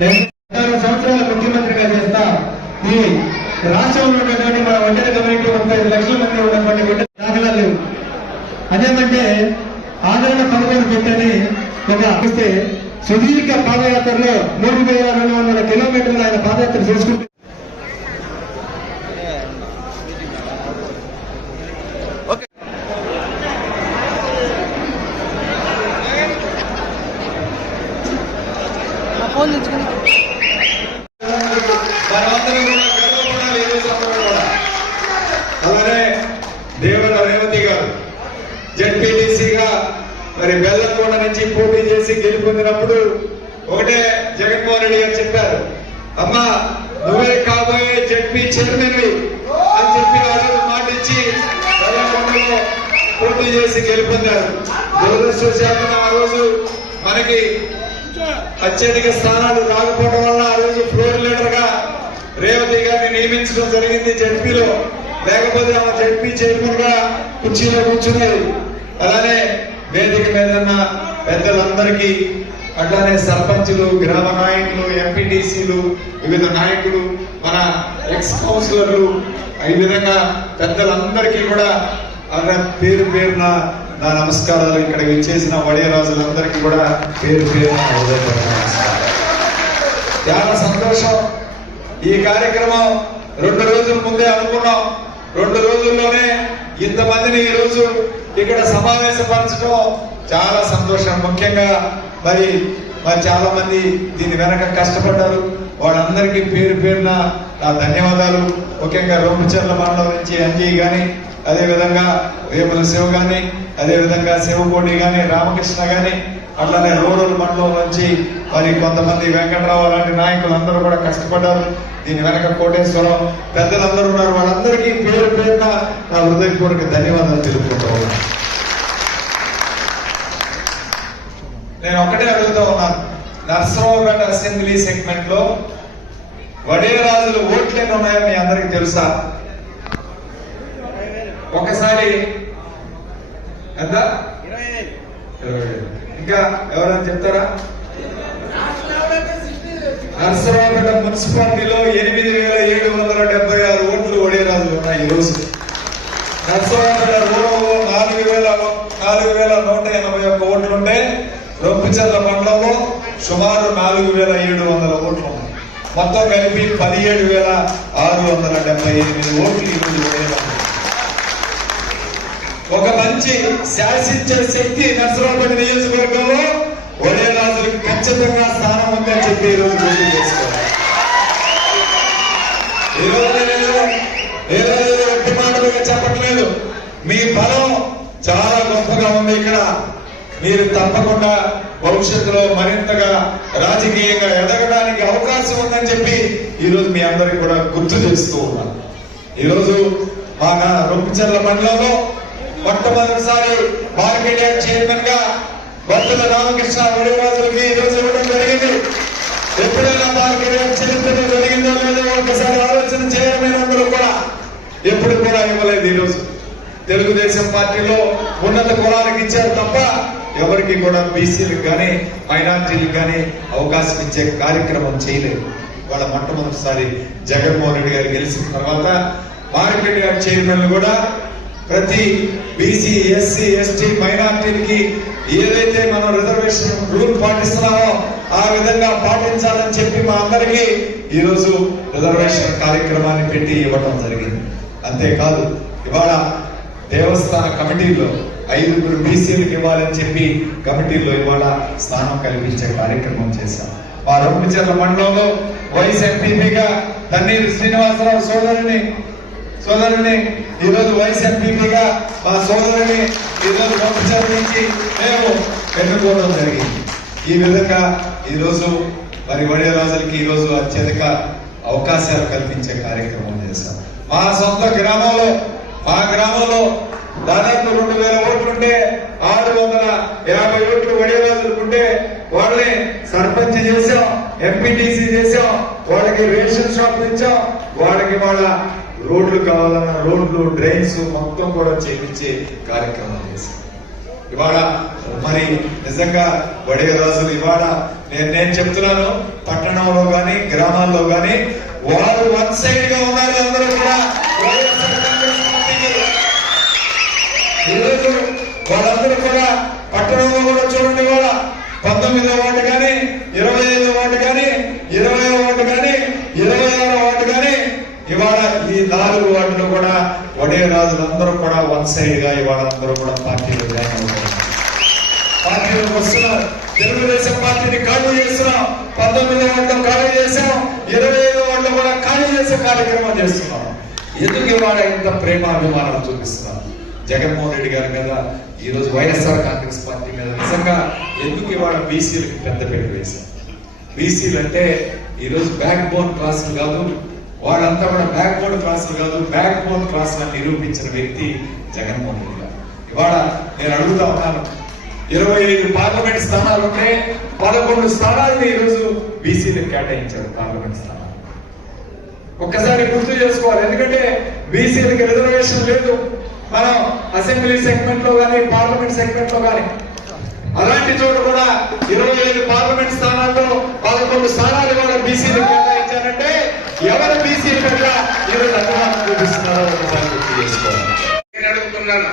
నేను 16 సంవత్సరాల ముఖ్యమంత్రిగా చేస్తా. ఈ రాష్ట్రంలో ఉన్నటువంటి మన ఒంటరి కమ్యూనిటీ 35 లక్షల మంది ఉన్నటువంటి దాఖలా లేవు. అదేమంటే ఆదరణ పథకాలు పెట్టని ఒక సుదీర్ఘ పాదయాత్రలో 3200 కిలోమీటర్లు ఆయన పాదయాత్ర చేసుకుంటే అలానే దేవర రేవతి గారు జెడ్పీటీసీగా మరి బెల్లంకొండ నుంచి పోటీ చేసి గెలుపొందినప్పుడు ఒకటే జగన్మోహన్ రెడ్డి గారు చెప్పారు, అమ్మా నువ్వే కాబోయే జెడ్పీ చైర్మన్ అని చెప్పి ఆ రోజు మాట ఇచ్చి బెల్లంకొండలో పోటీ చేసి గెలుపొందారు. దురదృష్టవశాత్తు ఆ రోజు మనకి అత్యధిక స్థానాలు రాకపోవడం వల్ల ఆ రోజు ఫ్లోర్ లీడర్ గా రేవతి గారిని నియమించడం జరిగింది జెడ్పీలో. లేకపోతే ఆమె జెడ్పీ చైర్మన్ గా కుర్చీలో కూర్చున్నది. అలానే వేదిక మీద ఉన్న పెద్దలందరికీ, అట్లానే సర్పంచులు, గ్రామ నాయకులు, ఎంపీటీసీలు, వివిధ నాయకులు, మన ఎక్స్ కౌన్సిలర్లు, ఈ విధంగా పెద్దలందరికీ కూడా పేరు పేరున నా నమస్కారాలు. ఇక్కడ విచ్చేసిన వడియరాజులందరికీ కూడా పేరు పేరున నమస్కారం. చాలా సంతోషం. ఈ కార్యక్రమం 2 రోజుల ముందే అనుకున్నాం. 2 రోజుల్లోనే ఇంతమందిని ఈ రోజు ఇక్కడ సమావేశపరచడం చాలా సంతోషం. ముఖ్యంగా మరి చాలా మంది దీని వెనక కష్టపడ్డారు. వాళ్ళందరికీ పేరు పేరున నా ధన్యవాదాలు. ముఖ్యంగా రొంపిచెర్ల మండలం నుంచి ఎన్జీ గాని, అదేవిధంగా వేముల శివ గాని, అదేవిధంగా శివకోటి గాని, రామకృష్ణ గాని, అట్లానే రూరల్ మండలం నుంచి మరి కొంతమంది వెంకటరావు అలాంటి నాయకులు అందరూ కూడా కష్టపడ్డారు. దీని వెనక కోటేశ్వరం పెద్దలందరూ ఉన్నారు. వాళ్ళందరికీ పేరు పేరున నా హృదయపూర్వక ధన్యవాదాలు తెలుపుకుంటూ ఉన్నాను. నేను ఒకటే అడుగుతూ ఉన్నాను, నర్సరావుపేట అసెంబ్లీ సెగ్మెంట్ లో వడియరాజులు ఓట్లు ఎన్ని ఉన్నాయో మీ అందరికీ తెలుసా? ఒకసారి ఎంత? 25. ఇంకా ఎవరైనా చెప్తారా? నర్సరావుపేట మున్సిపాలిటీలో 8776 ఓట్లు వడియరాజులు ఉన్నాయి ఈరోజు. నర్సరావుపేట రూరల్లో 4181 ఓట్లుంటే రొంపిచెర్ల మండలంలో సుమారు 4700 ఓట్లు ఉన్నాయి. మొత్తం కలిపి 17678 ఓట్లు ఈరోజు వడియరాజులు. ఒక మంచి శాసించే శక్తి నర్సరావుపేట నియోజకవర్గంలో వడియరాజులకు ఖచ్చితంగా స్థానం ఉందని చెప్పి ఈరోజు గుర్తు చేసుకోవాలి. ఏదో వ్యక్తి మాటలుగా చెప్పట్లేదు. మీ బలం చాలా గొప్పగా ఉంది. ఇక్కడ మీరు తప్పకుండా భవిష్యత్తులో మరింతగా రాజకీయంగా ఎదగడానికి అవకాశం ఉందని చెప్పి ఈరోజు మీ అందరికి కూడా గుర్తు చేస్తూ ఉన్నాను. ఈరోజు మా రొంపిచెర్ల మండలంలో మొట్టమొదటిసారి మార్కెట్ యార్డ్ చైర్మన్ గా బొత్తుల రామకృష్ణ వడియరాజులకి ఈరోజు ఇవ్వడం జరిగింది. ఎప్పుడైనా మార్కెట్ యార్డ్ చరిత్రలో జరిగిందో లేదో ఒకసారి ఆలోచన చేయడమే. అందరూ కూడా ఎప్పుడు కూడా ఇవ్వలేదు. ఈరోజు తెలుగుదేశం పార్టీలో ఉన్నత కులాలకు ఇచ్చారు తప్ప ఎవరికి కూడా బీసీలకు కానీ మైనార్టీలకు కానీ అవకాశం ఇచ్చే కార్యక్రమం చేయలేదు. వాళ్ళ మొట్టమొదటిసారి జగన్మోహన్ రెడ్డి గారు గెలిచిన తర్వాత మార్కెట్ యార్డ్ చైర్మన్ కూడా ప్రతి బీసీ, ఎస్సీ, ఎస్టీ, మైనార్టీలకి ఏదైతే మనం రిజర్వేషన్ రూల్ పాటిస్తున్నామో ఆ విధంగా పాటించాలని చెప్పి మా అందరికీ ఈరోజు రిజర్వేషన్ కార్యక్రమాన్ని పెట్టి ఇవ్వడం జరిగింది. అంతేకాదు ఇవాళ దేవస్థాన కమిటీలో 5 బీసీలకు ఇవ్వాలని చెప్పి కమిటీలో ఇవాళ స్థానం కల్పించే కార్యక్రమం చేశాం. మా రొంపిచెర్ల మండలంలో వైస్ ఎంపీగా తన్నీరు శ్రీనివాసరావు సోదరుని ఈరోజు వైస్ ఎంపీగా మా సోదరుని ఈరోజు రొంపిచెర్ల నుంచి మేము ఎన్నుకోవడం జరిగింది. ఈ విధంగా ఈరోజు మరి వడియరాజులకి ఈరోజు అత్యధిక అవకాశాలు కల్పించే కార్యక్రమం చేశాం. మా సొంత గ్రామంలో దాదాపు 2000 ఓట్లుంటే 650 ఓట్లు వడియరాజులుకుంటే వాళ్ళని సర్పంచ్ చేశాం, ఎంపీటీసీ చేశాం, వాళ్ళకి రేషన్ షాప్ ఇచ్చాం, వాళ్ళకి వాళ్ళ రోడ్లు కావాలన్న రోడ్లు, డ్రైన్స్ మొత్తం కూడా చేయించే కార్యక్రమం చేశాం. ఇవాళ మరి నిజంగా వడే రాజులు ఇవాళ నేను చెప్తున్నాను, పట్టణంలో గాని గ్రామాల్లో గాని వారు వన్ సైడ్ గా ఉన్నారు. అందరూ కూడా వైఎస్ఆర్ కాంగ్రెస్ పార్టీకి ఈరోజు వాళ్ళందరూ కూడా పట్టణంలో కూడా చూడండి, వాళ్ళ 19వ వార్డు కానీ 25వ వార్డు కానీ 20వ వార్డు కానీ 26వ వార్డు కానీ ఇవాళ ఈ 4 వార్డులు కూడా వడే రాజులందరూ కూడా వన్ సైడ్ గా ఇవాళ అందరూ కూడా పార్టీలో జాయిన్ అవుతారు, పార్టీలోకి వస్తున్నారు. తెలుగుదేశం పార్టీని ఖాళీ చేస్తున్నాం, 19వ వార్డులో ఖాళీ చేసాం, 25వ వార్డులో కూడా ఖాళీ చేసే కార్యక్రమం చేస్తున్నాం. ఎందుకు ఇవాళ ఇంత ప్రేమాభిమానాలు చూపిస్తున్నాం జగన్మోహన్ రెడ్డి గారి మీద, ఈ రోజు వైఎస్ఆర్ కాంగ్రెస్ పార్టీ మీద? నిజంగా ఎందుకు ఇవాళ బీసీలకు పెద్దపీట వేశాం? బీసీలు అంటే ఈ రోజు బ్యాక్ బోన్ క్లాసులు కాదు, వాళ్ళంతా కూడా బ్యాక్ బోన్ క్లాసులు కాదు, బ్యాక్ బోన్ క్లాసులు నిరూపించిన వ్యక్తి జగన్మోహన్ రెడ్డి గారు. ఇవాళ నేను అడుగుతా ఉన్నాను, 25 పార్లమెంట్ స్థానాలు ఉంటే 11 స్థానాలను ఈ రోజు బీసీలకు కేటాయించారు పార్లమెంట్ స్థానాలు. ఒక్కసారి గుర్తు చేసుకోవాలి, ఎందుకంటే బీసీలకి రిజర్వేషన్ లేదు మనం అసెంబ్లీ సెగ్మెంట్ లో కానీ పార్లమెంట్ సెగ్మెంట్ లో కానీ. అలాంటి చోట కూడా 25 పార్లమెంట్ స్థానాల్లో 11 స్థానాలు కూడా బీసీలకు కేటాయించారంటే ఎవరు బీసీల పట్ల ఈరోజు అభిమానం చూపిస్తున్నారో ఒకసారి గుర్తు చేసుకోవాలి. నేను అడుగుతున్నాను,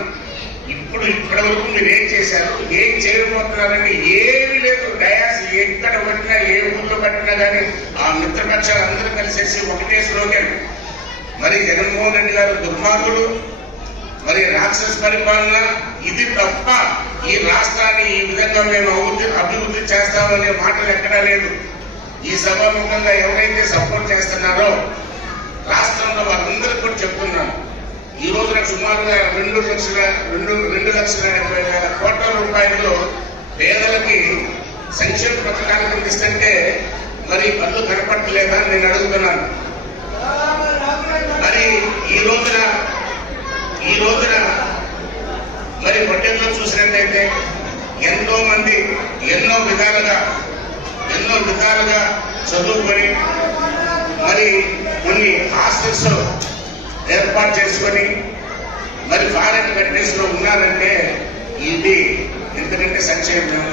ఇప్పుడు ఇప్పటి వరకు మీరు ఏం చేశారు, ఏం చేయబోతున్నారంటే ఏమీ లేదు. డయాస్ ఎక్కడ పట్టినా ఏ ఊళ్ళో పట్టినా కానీ ఆ మిత్రపక్షాలు అందరూ కలిసేసి ఒకటే స్లోగన్, మరి జగన్మోహన్ రెడ్డి గారు దుర్మార్గుడు, మరి రాక్షస పరిపాలన, ఇది తప్ప ఈ రాష్ట్రాన్ని ఈ విధంగా మేము అభివృద్ధి చేస్తామనే మాటలు ఎక్కడా లేదు. ఈ సభాముఖంగా ఎవరైతే సపోర్ట్ చేస్తున్నారో రాష్ట్రంలో వాళ్ళందరికీ కూడా చెప్తున్నాను, ఈ రోజున సుమారుగా 2,70,000 కోట్ల రూపాయలు పేదలకి సంక్షేమ పథకాలు అందిస్తుంటే మరి కళ్ళు కనపట్టలేదా అని నేను అడుగుతున్నాను. మరి ఈ రోజున మరి బడ్జెట్లో చూసినట్లయితే ఎంతో మంది ఎన్నో విధాలుగా చదువుకొని మరి కొన్ని హాస్టల్స్ ఏర్పాటు చేసుకొని మరి ఫారెన్ కంట్రీస్ లో ఉన్నారంటే ఇది ఎందుకంటే సంక్షేమం